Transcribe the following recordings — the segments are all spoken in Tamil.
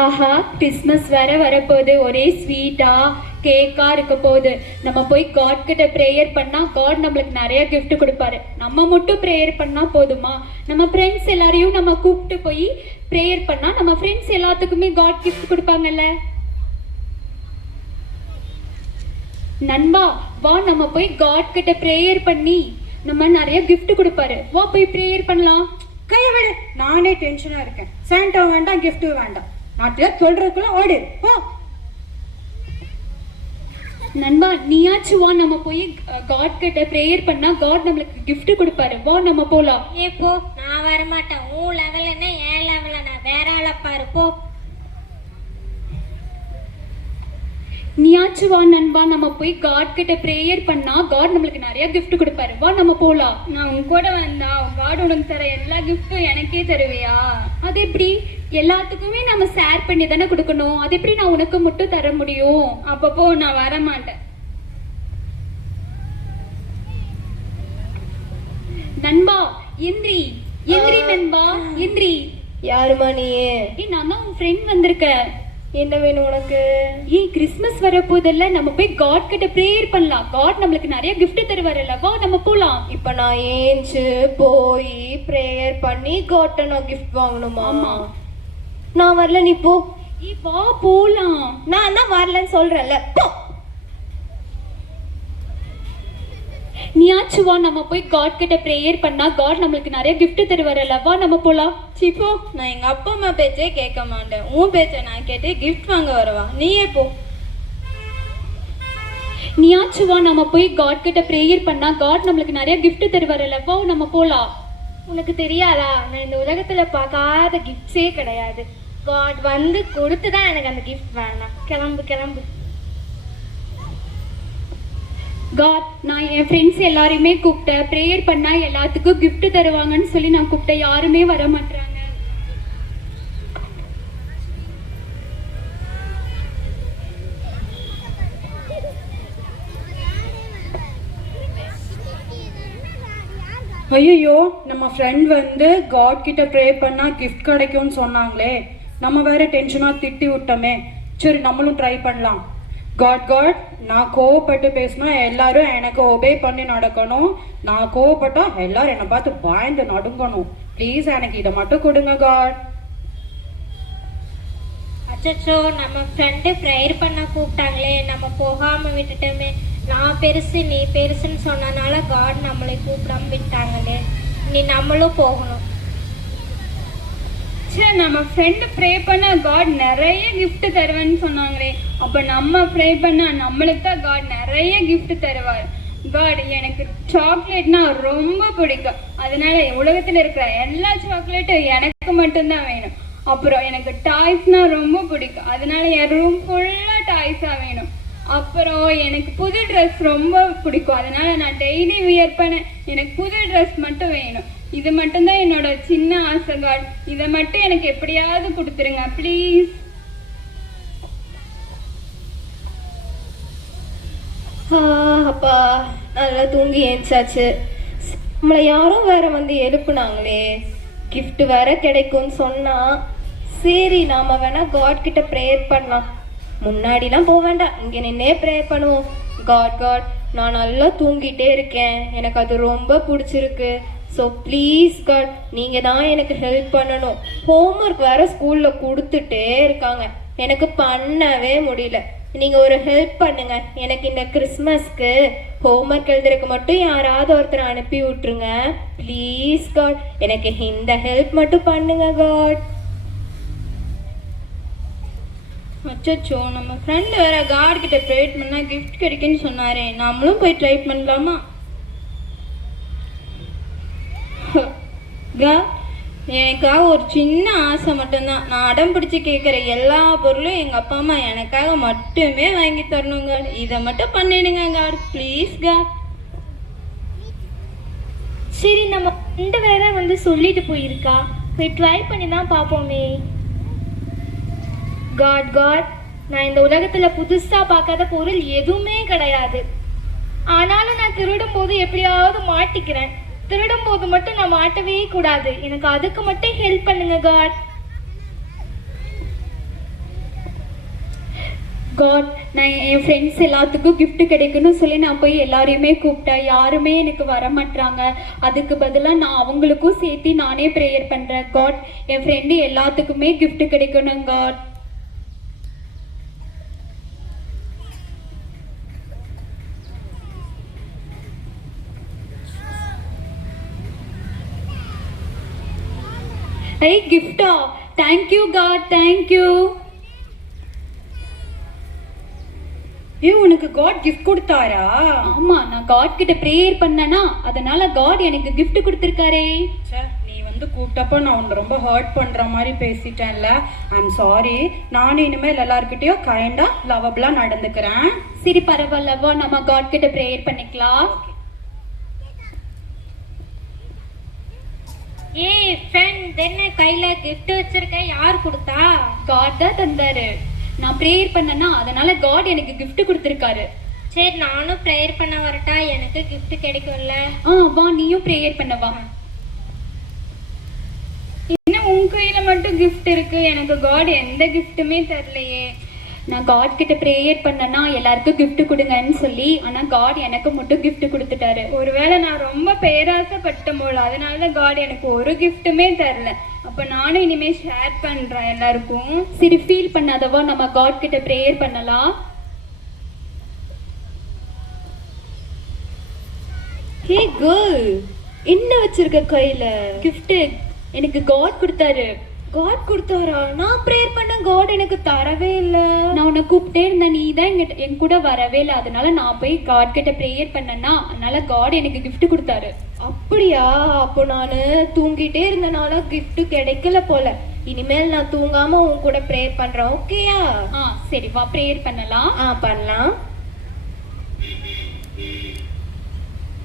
ஆஹா கிறிஸ்மஸ் வேற வரப்போகுது. ஒரே ஸ்வீட்டா கேக்கா இருக்க போகுது நம்ம போய் காட் கிட்ட ப்ரேயர் பண்ணா காட் நம்மளுக்கு நிறைய கிஃப்ட் கொடுப்பாரு. நம்ம மட்டும் ப்ரேயர் பண்ணா போதுமா? நம்ம ஃப்ரெண்ட்ஸ் எல்லாரையும் நம்ம கூப்பிட்டு போய் ப்ரேயர் பண்ணா நம்ம ஃப்ரெண்ட்ஸ் எல்லாத்துக்குமே காட் கிஃப்ட் கொடுப்பாங்கல்ல? நண்பா வா நம்ம போய் காட் கிட்ட ப்ரேயர் பண்ணி நம்ம நிறைய கிஃப்ட் கொடுப்பாரு. வா போய் ப்ரேயர் பண்ணலாம். கைய விட. நானே டென்ஷனா இருக்கேன். சாண்டா வேண்டாம் கிஃப்ட் வேண்டாம். நாட்டில சொல்றதுக்குள்ள ஆடு. போ. நண்பா நீயாச்சும் வா நம்ம போய் காட் கிட்ட ப்ரேயர் பண்ணா காட் நம்மளுக்கு கிஃப்ட் கொடுப்பாரு. வா நம்ம போலாம். ஏ போ. நான் வர மாட்டேன் உன் லெவல்னா என் லெவல்ல நான் வேற ஆளை பாரு போ. நீயாச்சும் வா நண்பா நம்ம போய் காட் கிட்ட ப்ரேயர் பண்ணா காட் நம்மளுக்கு நிறைய gift கொடுப்பாரு. வா நம்ம போலாம். நான் உன் கூட வந்தா காட் உனக்கு தர எல்லா கிஃப்ட்டும் எனக்கே தருவியா? அது எப்படி? எல்லாத்துக்குமே நம்ம ஷேர் பண்ணி தானே கொடுக்கணும். அது எப்படி நான் உனக்கு மட்டும் தர முடியும்? அப்பப்போ நான் வர மாட்டேன். நண்பா எந்திரி எந்திரி நண்பா எந்திரி யாருமா நீ? ஏய் நான் தான் உன் ஃப்ரெண்ட் வந்திருக்கேன். என்ன வேணும் உனக்கு? ஏய் கிறிஸ்மஸ் வரப்போதல்ல நம்ம போய் காட் கிட்ட ப்ரேயர் பண்ணலாம். காட் நம்மளுக்கு நிறைய gift தருவாருல்ல. வா நம்ம போலாம். இப்ப நான் ஏஞ்சு போய் ப்ரேயர் பண்ணி காட்ட நான் கிஃப்ட் வாங்கணுமா? ஆமா. நான் வரல நீ போ. ஏய் வா போலாம். நான் தான் வரலன்னு சொல்றேன்ல. போ. நீயாச்சும் வா நம்ம போய் காட் கிட்ட ப்ரேயர் பண்ணா காட் நம்மளுக்கு நிறைய gift தருவாருல்ல வா நம்ம போலாம். சிப்போ நான் எங்க அப்பா அம்மா பேச்சே கேட்க மாட்டேன். உன் பேச்சை நான் கேட்டு கிஃப்ட் வாங்க வரவா. நீயே போ. நீயாச்சும் வா நம்ம போய் காட் கிட்ட ப்ரேயர் பண்ணா காட் நம்மளுக்கு நிறைய gift தருவாருல்ல வா நம்ம போலாம். உனக்கு தெரியாதா? நான் இந்த உலகத்துல பார்க்காத கிஃப்ட்ஸே கிடையாது. காட் வந்து கொடுத்து தான் எனக்கு அந்த கிஃப்ட் வேணாம். கிளம்பு கிளம்பு. காட் நான் என் ஃப்ரெண்ட்ஸ் எல்லாரையுமே கூப்பிட்டேன். ப்ரேயர் பண்ணால் எல்லாத்துக்கும் கிஃப்ட் தருவாங்கன்னு சொல்லி நான் கூப்பிட்டேன். யாருமே வர மாட்டாங்க ஐயோ நம்ம ஃப்ரெண்ட் வந்து காட் கிட்ட ப்ரே பண்ணா கிஃப்ட் கிடைக்கும்னு சொன்னாங்களே. நம்ம வேற டென்ஷனா திட்டி விட்டோமே. சரி நம்மளும் ட்ரை பண்ணலாம். காட் காட் நான் கோவப்பட்டு பேசினா எல்லாரும் எனக்கு ஒபே பண்ணி நடக்கணும். நான் கோவப்பட்டா எல்லாரும் என்னை பார்த்து பயந்து நடுங்கணும். ப்ளீஸ் எனக்கு இதை மட்டும் கொடுங்க காட் அச்சோ நம்ம ஃப்ரெண்டு ப்ரேயர் பண்ண கூப்பிட்டாங்களே நம்ம போகாம விட்டுட்டோமே. நான் பெருசு நீ பெருசுன்னு சொன்னனால காட் நம்மளை கூப்பிடாம விட்டாங்களே. நீ நம்மளும் போகணும். சே நம்ம ஃப்ரெண்டு ப்ரே பண்ணா காட் நிறைய கிஃப்ட் தருவேன்னு சொன்னாங்களே. அப்ப நம்ம ப்ரே பண்ணா நம்மளுக்கு தான் காட் நிறைய கிஃப்ட் தருவார். காட் எனக்கு சாக்லேட்னா ரொம்ப பிடிக்கும். அதனால உலகத்துல இருக்கிற எல்லா சாக்லேட்டும் எனக்கு மட்டும்தான் வேணும். அப்புறம் எனக்கு டாய்ஸ்னா ரொம்ப பிடிக்கும். அதனால என் ரூம் ஃபுல்லா டாய்ஸா வேணும். அப்புறம் எனக்கு புது ட்ரெஸ் ரொம்ப பிடிக்கும். அதனால நான் டெய்லி வியர் பண்ண எனக்கு புது ட்ரெஸ் மட்டும் வேணும். இது மட்டும்தான் என்னோட சின்ன ஆசை காட் இதை மட்டும் எனக்கு எப்படியாவது கொடுத்துருங்க ப்ளீஸ் அப்பா நல்லா தூங்கி ஏஞ்சாச்சு நம்மளை யாரும் வேற வந்து எழுப்புனாங்களே. கிஃப்ட் வேற கிடைக்கும்னு சொன்னா சரி நாம வேணா காட் கிட்ட ப்ரேயர் பண்ணலாம். முன்னாடிலாம் போக வேண்டாம் இங்க நின்னே ப்ரேயர் பண்ணுவோம். காட் காட் நான் நல்லா தூங்கிட்டே இருக்கேன். எனக்கு அது ரொம்ப பிடிச்சிருக்கு. ஸோ ப்ளீஸ் காட் நீங்கள் தான் எனக்கு ஹெல்ப் பண்ணணும். ஹோம்ஒர்க் வேற ஸ்கூலில் கொடுத்துட்டே இருக்காங்க. எனக்கு பண்ணவே முடியல. நீங்கள் ஒரு ஹெல்ப் பண்ணுங்க. எனக்கு இந்த கிறிஸ்மஸ்க்கு ஹோம்ஒர்க் எழுதுறதுக்கு மட்டும் யாராவது ஒருத்தர் அனுப்பி விட்டுருங்க. ப்ளீஸ் காட் எனக்கு இந்த ஹெல்ப் மட்டும் பண்ணுங்க காட் அச்சோ நம்ம ஃப்ரெண்டு வேற காட் கிட்ட ப்ரேட் பண்ணா கிஃப்ட் கிடைக்குன்னு சொன்னாரே. நாமளும் போய் ட்ரை பண்ணலாமா? எனக்காக ஒரு சின்ன ஆசை மட்டும்தான். நான் அடம் பிடிச்சி கேட்குற எல்லா பொருளும் எங்கள் அப்பா அம்மா எனக்காக மட்டுமே வாங்கி தரணும் காட் இதை மட்டும் பண்ணிடுங்க காட் ப்ளீஸ் காட் சரி நம்ம ரெண்டு வேற வந்து சொல்லிட்டு போயிருக்கா. போய் ட்ரை பண்ணி தான் பார்ப்போமே. காட் காட் நான் இந்த உலகத்தில் புதுசாக பார்க்காத பொருள் எதுவுமே கிடையாது. ஆனாலும் நான் திருடும் போது எப்படியாவது மாட்டிக்கிறேன். திருடும் போது மட்டும் நான் மாட்டவே கூடாது. எனக்கு அதுக்கு மட்டும் ஹெல்ப் பண்ணுங்க காட் காட் நான் என் ஃப்ரெண்ட்ஸ் எல்லாத்துக்கும் கிஃப்ட் கிடைக்கணும்னு சொல்லி நான் போய் எல்லாரையுமே கூப்பிட்டேன். யாருமே எனக்கு வர மாட்டாங்க அதுக்கு பதிலாக நான் அவங்களுக்கும் சேர்த்து நானே ப்ரேயர் பண்ணுறேன் காட் என் ஃப்ரெண்டு எல்லாத்துக்குமே கிஃப்ட் கிடைக்கணும் காட் ஐ கிஃப்டா? தேங்க்யூ காட் தேங்க்யூ ஏ உனக்கு காட் கிஃப்ட் கொடுத்தாரா? ஆமா நான் காட் கிட்ட ப்ரேயர் பண்ணனா அதனால காட் எனக்கு gift கொடுத்திருக்காரே. ச்சே, நீ வந்து கூப்பிட்டப்ப நான் உன்னை ரொம்ப ஹர்ட் பண்ற மாதிரி பேசிட்டேன்ல. ஐம் சாரி நானும் இனிமேல் எல்லார்கிட்டயும் கைண்டா லவபிளா நடந்துக்கிறேன். சரி பரவாயில்லவா நம்ம காட் கிட்ட ப்ரேயர் பண்ணிக்கலாம். ஏய் ஃப்ரெண்ட் என்ன கையில gift வச்சிருக்க யார் கொடுத்தா? காட் தான் தந்தாரு. நான் ப்ரேயர் பண்ணனா அதனால காட் எனக்கு gift கொடுத்திருக்காரு. சரி நானும் ப்ரேயர் பண்ண வரட்டா? எனக்கு gift கிடைக்கும்ல. ஆ வா நீயும் ப்ரேயர் பண்ண வா. என்ன உன் கையில மட்டும் gift இருக்கு? எனக்கு காட் எந்த கிஃப்ட்டுமே தரலையே. நான் காட் கிட்ட ப்ரேயர் பண்ணனா எல்லாருக்கும் கிஃப்ட் கொடுங்கன்னு சொல்லி ஆனா காட் எனக்கு மட்டும் கிஃப்ட் கொடுத்துட்டாரு. ஒருவேளை நான் ரொம்ப பேராசைப்பட்ட போல அதனால தான் காட் எனக்கு ஒரு கிஃப்ட்டுமே தரல. அப்ப நானும் இனிமே ஷேர் பண்றேன் எல்லாருக்கும். சரி ஃபீல் பண்ணாதவா நம்ம காட் கிட்ட ப்ரேயர் பண்ணலாம். ஹே கேர்ள் என்ன வச்சிருக்க கையில? கிஃப்ட் எனக்கு காட் கொடுத்தாரு. காட் கொடுத்தாரா? நான் ப்ரேயர் பண்ண காட் எனக்கு தரவே இல்ல. நான் உன்னை கூப்பிட்டே இருந்தேன். நீ தான் என்கிட்ட- என் கூட வரவே இல்லை. அதனால நான் போய் காட் கிட்ட ப்ரேயர் பண்ணேன்னா அதனால காட் எனக்கு gift கொடுத்தாரு. அப்படியா? அப்போ நான் தூங்கிட்டே இருந்தனால gift கிடைக்கல போல. இனிமேல் நான் தூங்காம உன் கூட ப்ரேயர் பண்றேன். ஓகேயா ஆ சரி வா ப்ரேயர் பண்ணலாம். ஆ பண்ணலாம்.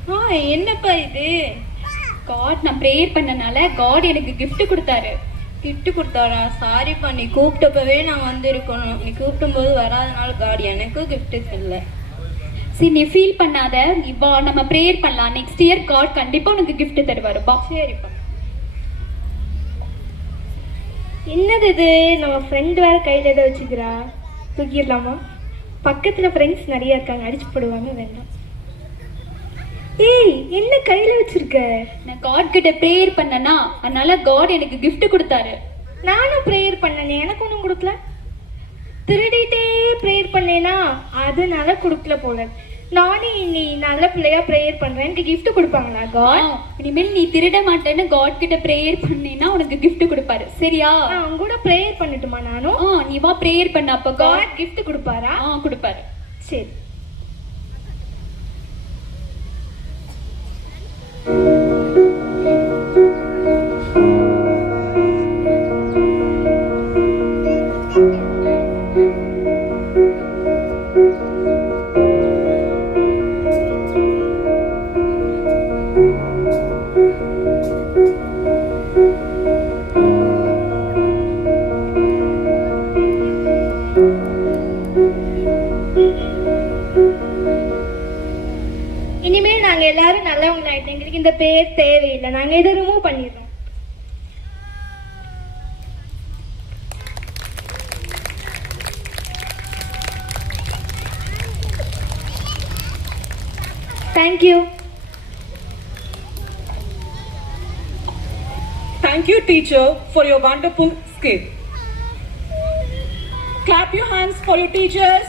ஆ என்னப்பா இது? காட் நான் ப்ரேயர் பண்ணனால காட் எனக்கு gift கொடுத்தாரு. கிஃப்ட் கொடுத்தாரா சாரிப்பா நீ கூப்பிட்டப்பவே நான் வந்திருக்கணும். நீ கூப்பிடும் போது வராதனால காட் எனக்கும் gift இல்லை. சரி நீ ஃபீல் பண்ணாத. நீ வா நம்ம ப்ரேயர் பண்ணலாம். நெக்ஸ்ட் இயர் காட் கண்டிப்பா உனக்கு gift தருவாரு வா சரிப்பா. என்னது இது? நம்ம ஃப்ரெண்ட் வேற கையில ஏதோ வச்சுக்கிறா. தூக்கிடலாமா? பக்கத்துல ஃப்ரெண்ட்ஸ் நிறைய இருக்காங்க. அடிச்சு போடுவாங்க வேண்டாம். ஏய் என்ன கையில வச்சிருக்க? நான் காட் கிட்ட ப்ரேயர் பண்ணனா அதனால காட் எனக்கு gift கொடுத்தாரு. நானும் ப்ரேயர் பண்ணனே எனக்கு ஒன்றும் கொடுக்கல. திருடிட்டே ப்ரேயர் பண்ணேனா அதனால கொடுக்கல போல. நானே நீ நல்ல பிள்ளையா ப்ரேயர் பண்றேன் எனக்கு gift கொடுப்பாங்களா காட் இனிமேல் நீ திருட மாட்டேன்னு காட் கிட்ட ப்ரேயர் பண்ணேன்னா உனக்கு gift கொடுப்பாரு. சரியா? நான் அவங்க கூட ப்ரேயர் பண்ணட்டுமா நானும்? நீ வா ப்ரேயர் பண்ண அப்ப காட் gift கொடுப்பாரா? ஆ கொடுப்பாரு. சரி. இந்த பேர் தேவையில்லை நாங்க இதை ரிமூவ் பண்ணிடுறோம் thank you Thank you, teacher, for your wonderful skill. Clap your hands for your teachers.